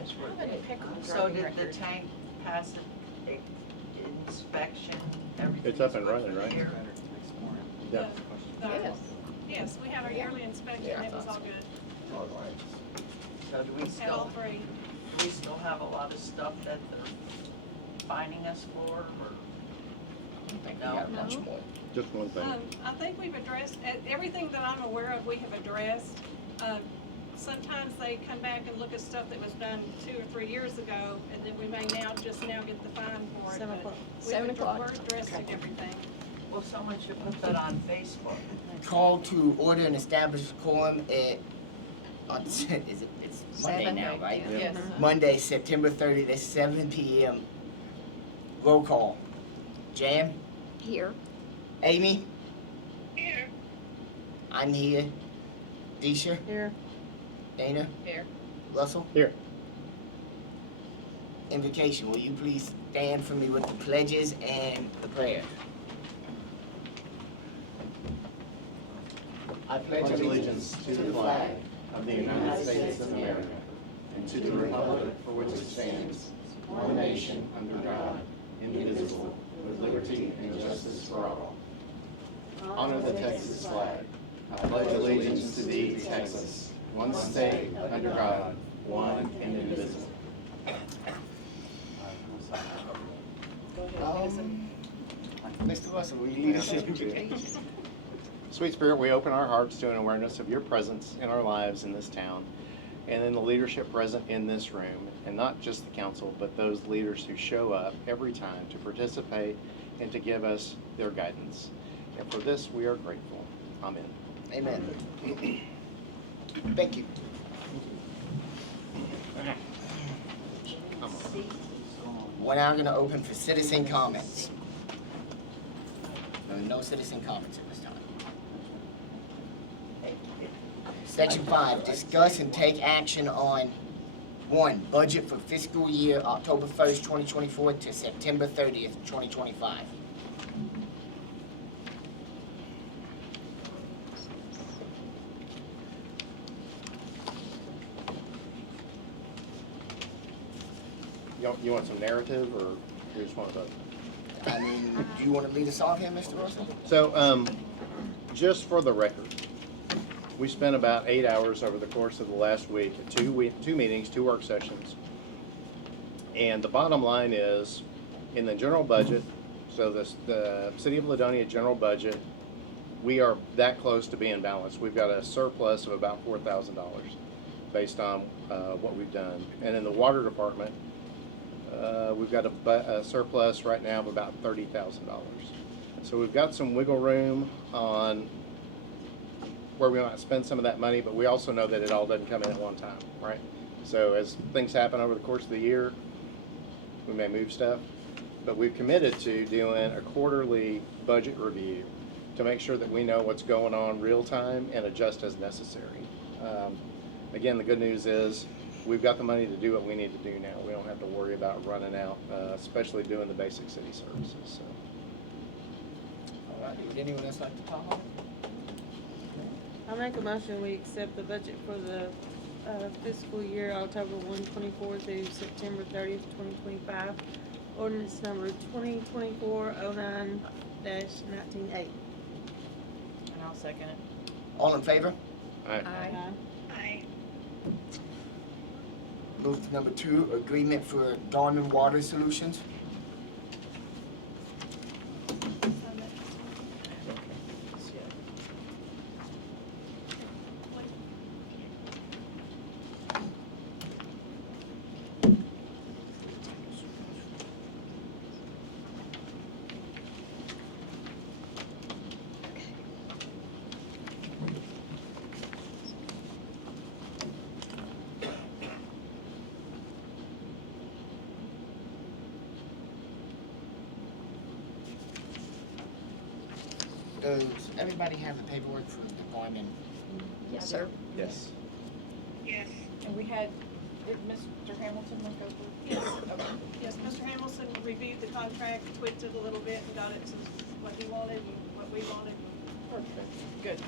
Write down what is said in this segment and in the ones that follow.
guess we're How many pickle So driving did the record? tank pass an inspection, everything? It's up and running, right? Yeah. Yes. Yes, we had our yearly inspection, Yeah, I it was thought all so. good, So do we at all still, three. do we still have a lot of stuff that they're fining us for, or? I don't think we No. got much No. more. Just one thing. I think we've addressed, everything that I'm aware of, we have addressed. Sometimes they come back and look at stuff that was done 2 or 3 years ago, and then we may just now get the fine for it. 7 but o'clock. we've 7 o'clock. We're addressing everything. Well, someone should put that on Facebook. Call to order and establish quorum at, it's Monday 7, now, right? Yeah. Yes. Monday, September 30th at 7 p.m. Roll call. Jan? Here. Amy? Here. I'm here. Deisha? Here. Dana? Here. Russell? Here. Invocation. Will you please stand for me with the pledges and the prayer? I pledge allegiance to the flag of the United States of America and to the republic for which it stands, one nation under God, indivisible, with liberty and justice for all. Honor the Texas flag. I pledge allegiance to thee, Texas, one state under God, one and indivisible. Mr. Russell, will you lead us in invocation? Sweet Spirit, we open our hearts to an awareness of your presence in our lives in this town and in the leadership present in this room, and not just the council, but those leaders who show up every time to participate and to give us their guidance. And for this, we are grateful. Amen. Amen. Thank you. We're now gonna open for citizen comments. There are no citizen comments at this time. Section 5, discuss and take action on 1, budget for fiscal year October 1st, 2024 to September 30th, 2025. You want some narrative, or you just want to vote? I mean, do you wanna lead us off here, Mr. Russell? So, just for the record, we spent about 8 hours over the course of the last week, two meetings, 2 work sessions. And the bottom line is, in the general budget, so the City of Ladonia general budget, we are that close to being balanced. We've got a surplus of about $4,000 based on what we've done. And in the water department, we've got a surplus right now of about $30,000. So we've got some wiggle room on where we might spend some of that money, but we also know that it all doesn't come in at one time, right? So as things happen over the course of the year, we may move stuff, but we've committed to doing a quarterly budget review to make sure that we know what's going on real time and adjust as necessary. Again, the good news is we've got the money to do what we need to do now. We don't have to worry about running out, especially doing the basic city services. So. All right, would anyone else like to talk on it? I make a motion, we accept the budget for the fiscal year October 1, 24 through September 30th, 2025. Ordinance number 2024-09-198. And I'll second it. All in favor? All right. Aye. Move to number 2, agreement for Garmon Water Solutions. Does everybody have the paperwork for the Garmon? Yes, sir. Yes. And we had, did Mr. Hamilton look over? Yes. Okay. Yes, Mr. Hamilton reviewed the contract, tweaked it a little bit, and got it to what he wanted and what we wanted. Perfect. Good.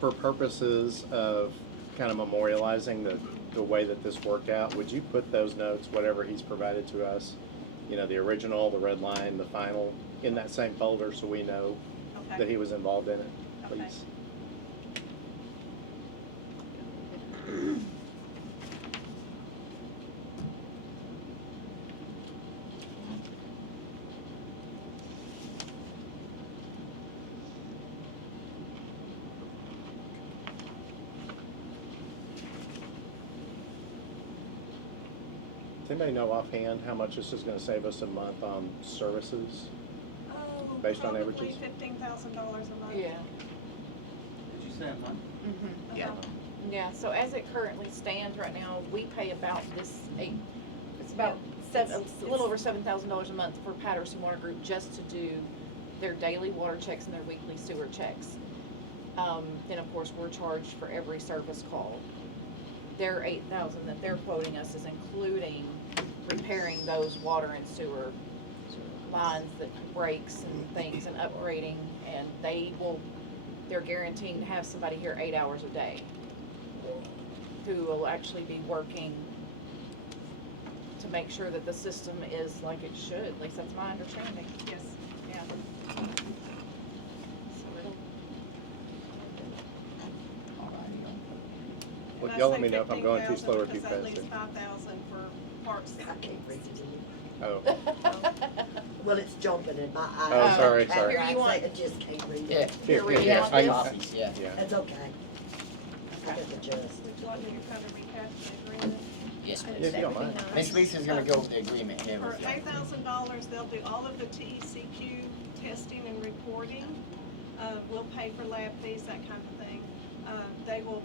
For purposes of kind of memorializing the the way that this worked out, would you put those notes, whatever he's provided to us, you know, the original, the red line, the final, in that same folder so we know that Okay, he was involved in it, Okay. please? Does anybody know offhand how much this is gonna save us a month on services? oh, Based on probably averages? $15,000 a month. Yeah. Did you say a month? Mm-hmm. Yeah. Yeah, so as it currently stands right now, we pay about it's about a little over $7,000 a month for Patterson Water Group just to do their daily water checks and their weekly sewer checks. Then of course, we're charged for every service call. Their $8,000 that they're quoting us is including repairing those water and sewer lines that breaks and things and upgrading, and they're guaranteeing to have somebody here 8 hours a day who will actually be working to make sure that the system is like it should. At least that's my understanding. Yes. Yeah. So it'll, Well, And I y'all say let me know if I'm going too 15,000 slow or too because fast. That leaves 5,000 for parks. I can't read it. Oh, Well, it's jumping in my eyes. Oh, sorry, After sorry. I Here, you want- say it, just can't read Yeah. it. Here, read it. Yeah, Yeah. copies, yeah. yeah. That's okay. I can adjust. Would you like me to kind of recap the agreement? Yes, Yeah, please. if you don't mind. Miss Lisa's gonna go over the agreement here For with you. $8,000, they'll do all of the TCEQ testing and reporting. We'll pay for lab fees, that kind of thing. They will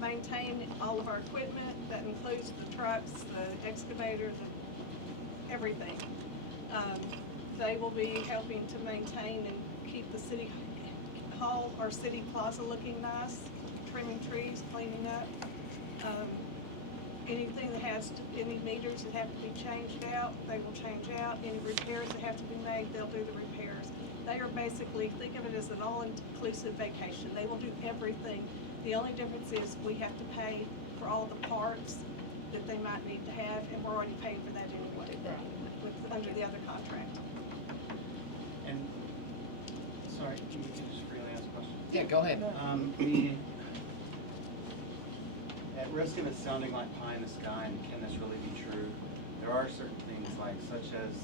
maintain all of our equipment. That includes the trucks, the excavator, everything. They will be helping to maintain and keep the city hall or city plaza looking nice, trimming trees, cleaning up. Anything that any meters that have to be changed out, they will change out. Any repairs that have to be made, they'll do the repairs. They are basically, think of it as an all-inclusive vacation. They will do everything. The only difference is we have to pay for all the parts that they might need to have, and we're already paying for that anyway, under the other contract. And, sorry, you can just freely ask questions. Yeah, go ahead. At risk of it sounding like pie in the sky, and can this really be true, there are certain things like, such as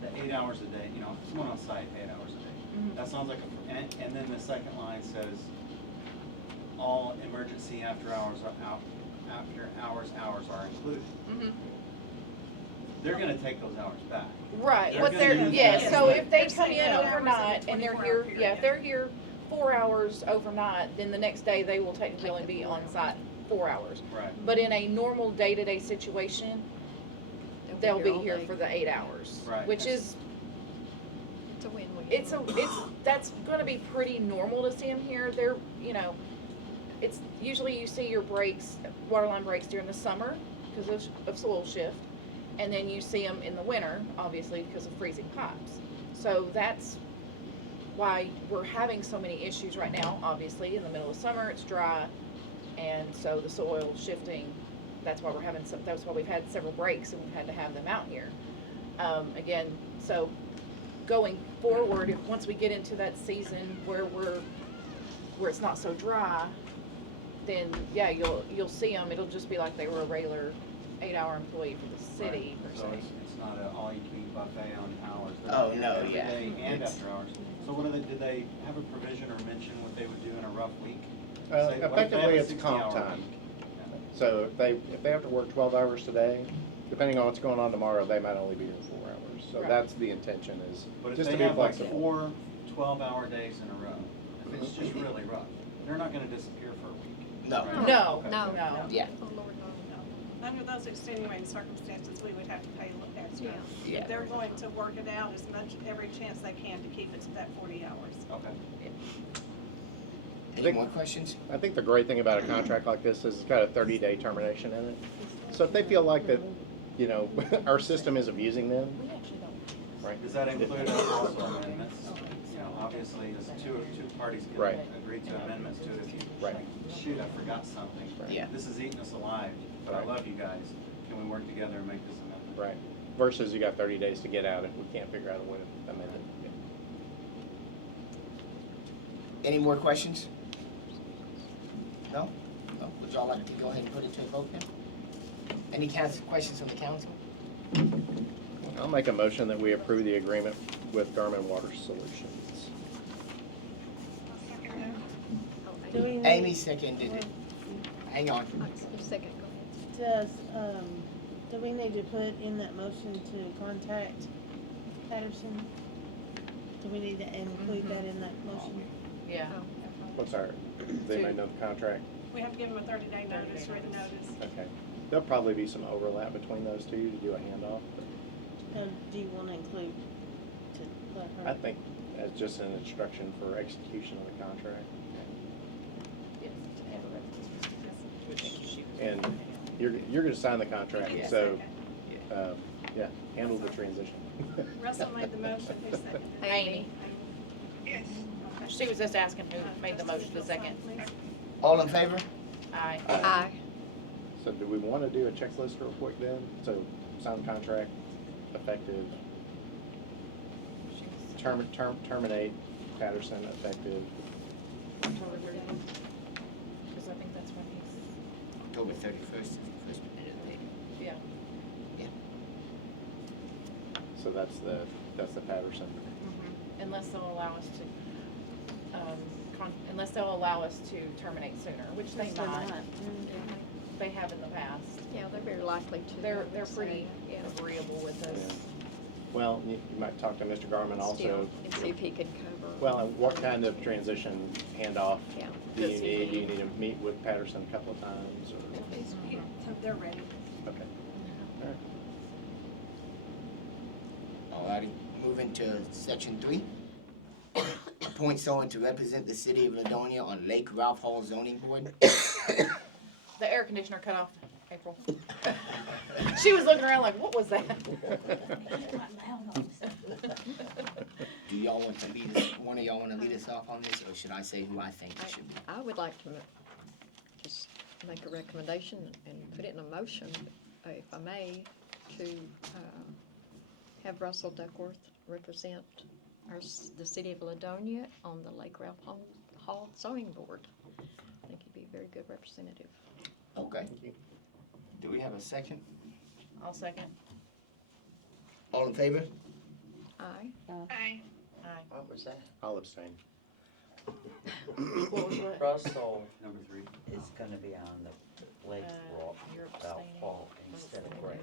the 8 hours a day, you know, someone on site, 8 hours a day. That sounds like and then the second line says, all emergency after hours are included. They're gonna take those hours back. right, They're what gonna they're, use yeah, that. so if they They're come saying in 8 hours in a overnight and they're 24-hour here, period. yeah, if they're here 4 hours overnight, then the next day they will technically only be on site 4 hours. Right. But in a normal day-to-day situation, they'll be here for the 8 hours. Right. Which is, It's a win-win. that's gonna be pretty normal to see them here. They're, you know, it's, usually you see your breaks, water line breaks during the summer because of soil shift. And then you see them in the winter, obviously, because of freezing pipes. So that's why we're having so many issues right now. Obviously, in the middle of summer, it's dry, and so the soil shifting, that's why that's why we've had several breaks and we've had to have them out here. Again, so going forward, once we get into that season where it's not so dry, then yeah, you'll see them. It'll just be like they were a regular 8-hour employee for the city Right. per So se. it's not an all-you-can-eat buffet on hours. They're Oh, here no, every yeah. day and It's- after hours. So did they have a provision or mention what they would do in a rough week? Say, what if they have Effectively, a it's comp 60-hour time. week? Yeah. So if they have to work 12 hours today, depending on what's going on tomorrow, they might only be here 4 hours. So Right. that's the intention, is But if just they to be have like flexible. 4 12-hour days in a row, if it's just really rough, they're not gonna disappear for a week. No. right? No, Okay. No. no. Yeah. Oh, Lord, no. Under those extenuating circumstances, we would have to pay a little extra. Yeah. They're going to work it out as much, every chance they can to keep it to that 40 hours. Okay. Any more questions? I think the great thing about a contract like this is it's got a 30-day termination in it. So if they feel like that, you know, our system is abusing them, We actually don't. right? Does that include also amendments? You know, obviously, is two parties Right. can agree to amendments to it if you, Right. like, shoot, I forgot something. Yeah. This is eating us alive, but I Right. love you guys. Can we work together and make this amendment? Right. Versus you got 30 days to get out if we can't figure out a way to amend it. Any more questions? No? No? Would y'all like to go ahead and put it to a vote now? Any questions from the council? I'll make a motion that we approve the agreement with Garmon Water Solutions. Do we need, Amy seconded it. Hang on. Second, go ahead. does, do we need to put in that motion to contact Patterson? Do we need to include that in that motion? Yeah. Oh, What's our, they made no contract? We have to give them a 30-day notice, 30-day written notice. Okay. There'll probably be some overlap between those two to do a handoff. Do you wanna include to let her? I think as just an instruction for execution of the contract. And you're gonna sign the contract, Yes, so, okay. yeah, handle the transition. Russell made the motion, who seconded it? Amy. Yes. Okay. She was just asking who made the motion the second. All in favor? Aye. Aye. So do we wanna do a checklist real quick then? So sign the contract, effective, terminate Patterson, effective. October 30th. Because I think that's when he's, October 31st is the first date. yeah. So that's the Patterson. Unless they'll allow us to, unless they'll allow us to terminate sooner, which they They're might. not. They have in the past. Yeah, they're very likely to. I They're would pretty say, yeah. agreeable with us. Yeah. Well, you might talk to Mr. Garmon also. Still, and see if he could cover. Well, and what kind of transition handoff Yeah. do you Does he need? Do you need? need to meet with Patterson a couple of times or? Yeah, they're ready. Okay. All right. Alrighty, moving to section 3. Appoint someone to represent the city of Ladonia on Lake Ralph Hall zoning board. The air conditioner cut off, April. She was looking around like, what was that? Do y'all want to lead us, one of y'all want to lead us off on this, or should I say who I think it should be? I would like to just make a recommendation and put it in a motion, if I may, to have Russell Duckworth represent the city of Ladonia on the Lake Ralph Hall zoning board. I think he'd be a very good representative. Okay. Do we have a second? I'll second. All in favor? Aye. Aye. Aye. What was that? I'll abstain. What was what? Russell Number 3. is gonna be on the Lake Rock, You're South abstaining. Fall instead of Gray.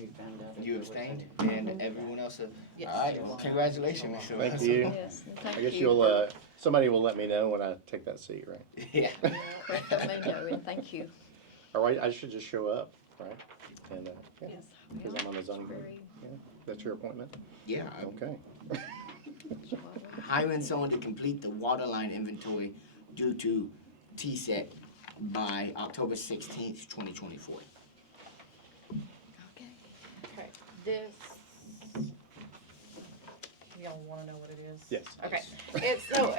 We found out. You abstained, and everyone else have? Yes. Alright, well, congratulations, Mr. Thank Russell. you. Yes, and thank I guess you you'll, for- somebody will let me know when I take that seat, right? Yeah. Let me know, and thank you. Or I should just show up, right? And, yeah, Yes. because I'm on the zoning board. Very, Yeah, that's your appointment? Yeah, Okay. hiring someone to complete the water line inventory due to TCEQ by October 16th, 2024. okay. Okay, this, y'all wanna know what it is? Yes. Okay, it's, so,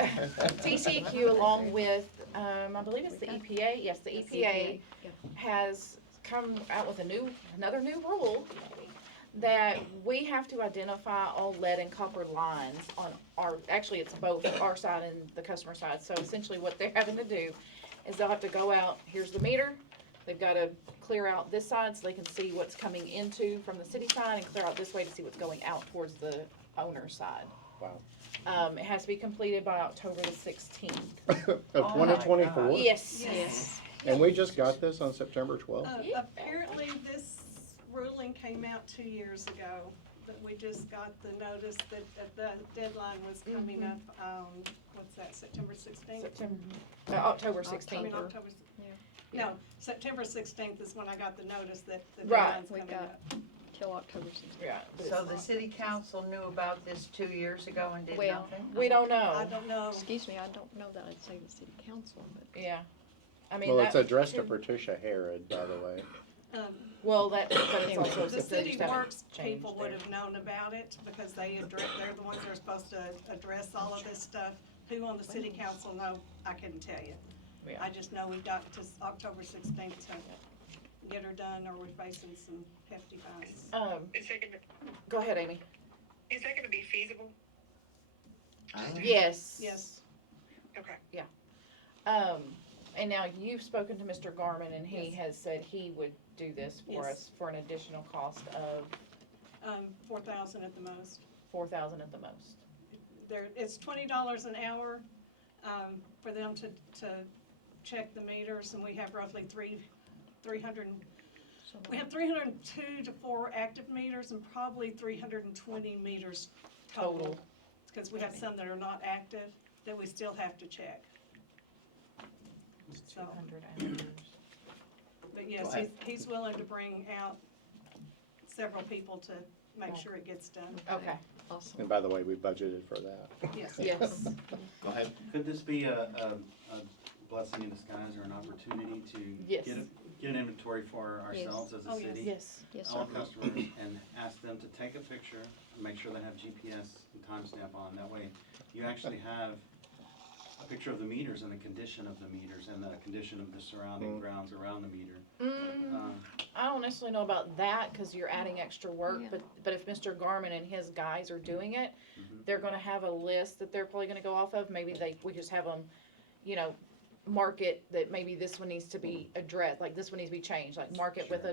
TCEQ along with, I believe it's the EPA, yes, the EPA Yeah. has come out with another new rule that we have to identify all lead and copper lines on actually it's both our side and the customer side. So essentially what they're having to do is they'll have to go out, here's the meter, they've gotta clear out this side so they can see what's coming into from the city side and clear out this way to see what's going out towards the owner's side. Wow. It has to be completed by October the 16th. Of 2024? Yes. Yes. And we just got this on September 12th? Apparently, this ruling came out 2 years ago, that we just got the notice that the deadline was coming up, what's that, September 16th? October I 16th. mean, October, Yeah. no, September 16th is when I got the notice that the Right. deadline's We coming got- up. Till October 16th. Yeah. So the city council knew about this 2 years ago and did Well, nothing? We don't I know. don't know. Excuse me, I don't know that I'd say the city council, but Yeah. I mean, Well, it's that- addressed to Patricia Harrod, by the way. Well, but it's also. The city haven't works changed people would there. have known about it because they're the ones that are supposed to address all of this stuff. Who on the city council know, I couldn't tell you. Yeah. I just know we've got to October 16th to get her done, or we're facing some hefty fines. Is that gonna, Go ahead, Amy. is that gonna be feasible? Yes. Yes. Okay. And now you've spoken to Mr. Garmon, and he Yes. has said he would do this for Yes. us for an additional cost of 4,000 at the most. $4,000 at the most. It's $20 an hour for them to check the meters, and we have roughly 300. We have 302 to 4 active meters and probably 320 meters total. Because we have some that are not active that we still have to check. So, 200 hours. but yes, he's willing to bring out several people to make sure it gets done. Okay. Awesome. And by the way, we budgeted for that. Yes. Yes. Go ahead. Could this be a blessing in disguise or an opportunity to Yes. get an inventory for ourselves as a Oh, yes. city? Yes. Yes, All sir. customers, and ask them to take a picture and make sure they have GPS and timestamp on. That way, you actually have a picture of the meters and the condition of the meters and the condition of the surrounding grounds around the meter. I don't necessarily know about that, because you're adding extra work, Yeah. but if Mr. Garmon and his guys are doing it, Mhm. they're gonna have a list that they're probably gonna go off of. Maybe we just have them, mark it that maybe this one needs to be addressed, like this one needs to be changed, like mark it with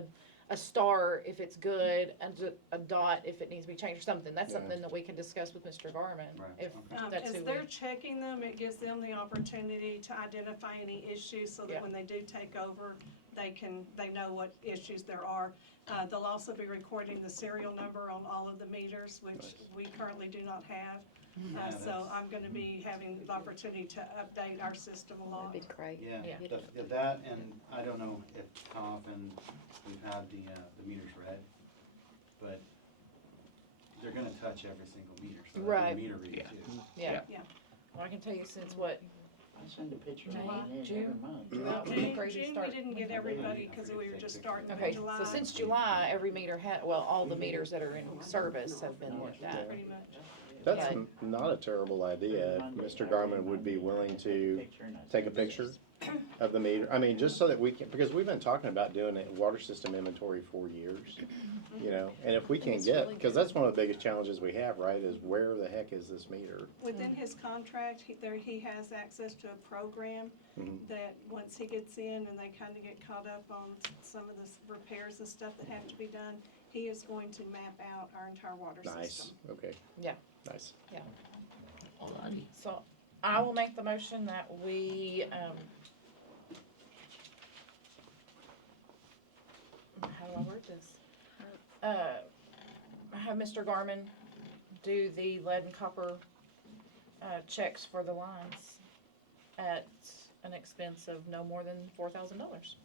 a star if it's good, and a dot if it needs to be changed or something. That's Yeah. something that we can discuss with Mr. Garmon. Right, If okay. that's As who they're we, checking them, it gives them the opportunity to identify any issues so Yeah. that when they do take over, they know what issues there are. They'll also be recording the serial number on all of the meters, which we currently do not have. Yeah, So that's- I'm gonna be having the opportunity to update our system a lot. That'd be great. Yeah, Yeah. that, and I don't know how often we've had the meters read, but they're gonna touch every single meter, so Right. the meter read too. yeah. Yeah. Well, I can tell you since what, I send a picture May, of mine in every June? month. Well, June, crazy June we start. didn't get everybody because we were just starting in Okay, July. so since July, every meter all the meters that are in service have been looked at. Pretty much. That's Yeah. Not a terrible idea. If Mr. Garmon would be willing to take a picture of the meter. I mean, just so that we can, because we've been talking about doing a water system inventory for years, and if we can It's get, really because good. that's one of the biggest challenges we have, right, is where the heck is this meter? Within his contract, he has access to a program Mhm. that once he gets in and they kind of get caught up on some of the repairs and stuff that have to be done, he is going to map out our entire water Nice, system. okay. Yeah. Nice. Alrighty. So I will make the motion that we, how do I word this? Have Mr. Garmon do the lead and copper, checks for the lines at an expense of no more than $4,000.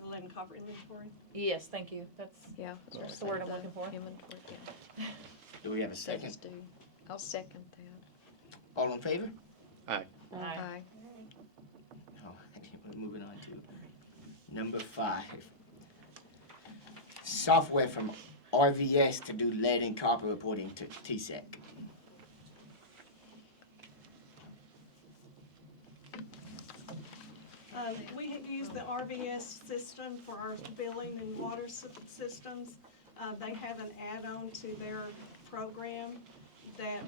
The lead and copper inventory. Yes, thank you. That's Yeah. the word I'm looking for. Inventory, yeah. Do we have a Please second? do. I'll second that. All in favor? Aye. Aye. Oh, okay, we're moving on to number 5. Software from RVS to do lead and copper reporting to TCEQ. We use the RVS system for our billing and water systems. They have an add-on to their program that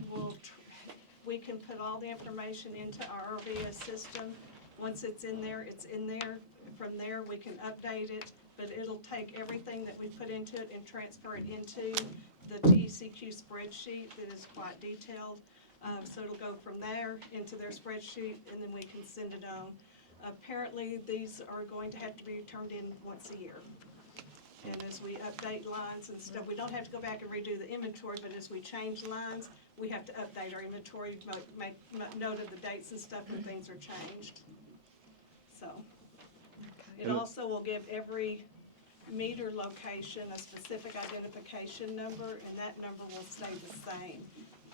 we can put all the information into our RVS system. Once it's in there, it's in there. From there, we can update it, but it'll take everything that we put into it and transfer it into the TCEQ spreadsheet that is quite detailed. So it'll go from there into their spreadsheet, and then we can send it on. Apparently, these are going to have to be turned in once a year. And as we update lines and stuff, we don't have to go back and redo the inventory, but as we change lines, we have to update our inventory, make note of the dates and stuff when things are changed. So, it also will give every meter location a specific identification number, and that number will stay the same.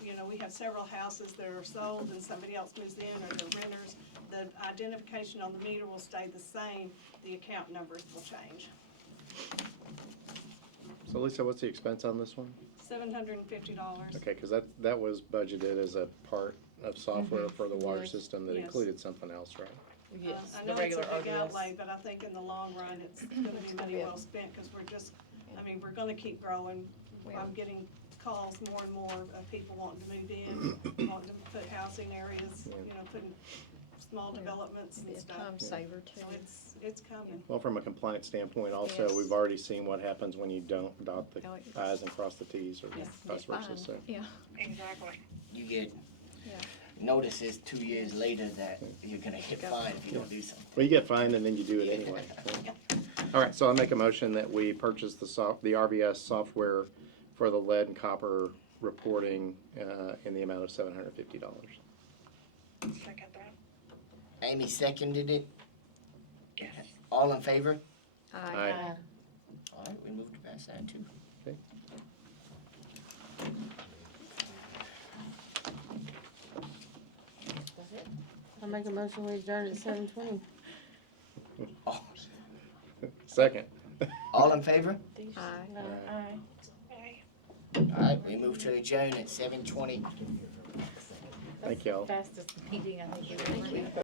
you know, we have several houses that are sold and somebody else moves in or they're renters, the identification on the meter will stay the same, the account numbers will change. So Lisa, what's the expense on this one? $750. Okay, because that was budgeted as a part of software for the water Yes. system that Yes. included something else, right? Yes, I the know it's regular a big RDS. outlay, but I think in the long run, it's gonna be money well spent, because we're just, I mean, we're gonna keep growing. Yeah. I'm getting calls more and more of people wanting to move in, wanting to put housing areas, you know, putting small Yeah. developments Be and a stuff. time saver too. So it's coming. Well, from a compliance standpoint also, Yes. we've already seen what happens when you don't dot the Oh, yes. i's and cross the t's or Yes. vice versa, Fine. so. Yeah, Exactly. You get yeah. notices 2 years later that you're gonna get Go. fined if you don't do something. Well, you get fined and then you do it anyway. All right, so I make a motion that we purchase the RVS software for the lead and copper reporting in the amount of $750. Second that. Amy seconded it. Yes. All in favor? Aye. All right, we move to pass that too. Okay. I make a motion we adjourn at 7:20. Oh, Second. all in favor? Aye. Aye. Aye. All right, we move to adjourn at 7:20. Thank y'all. Fastest meeting I think we've ever had.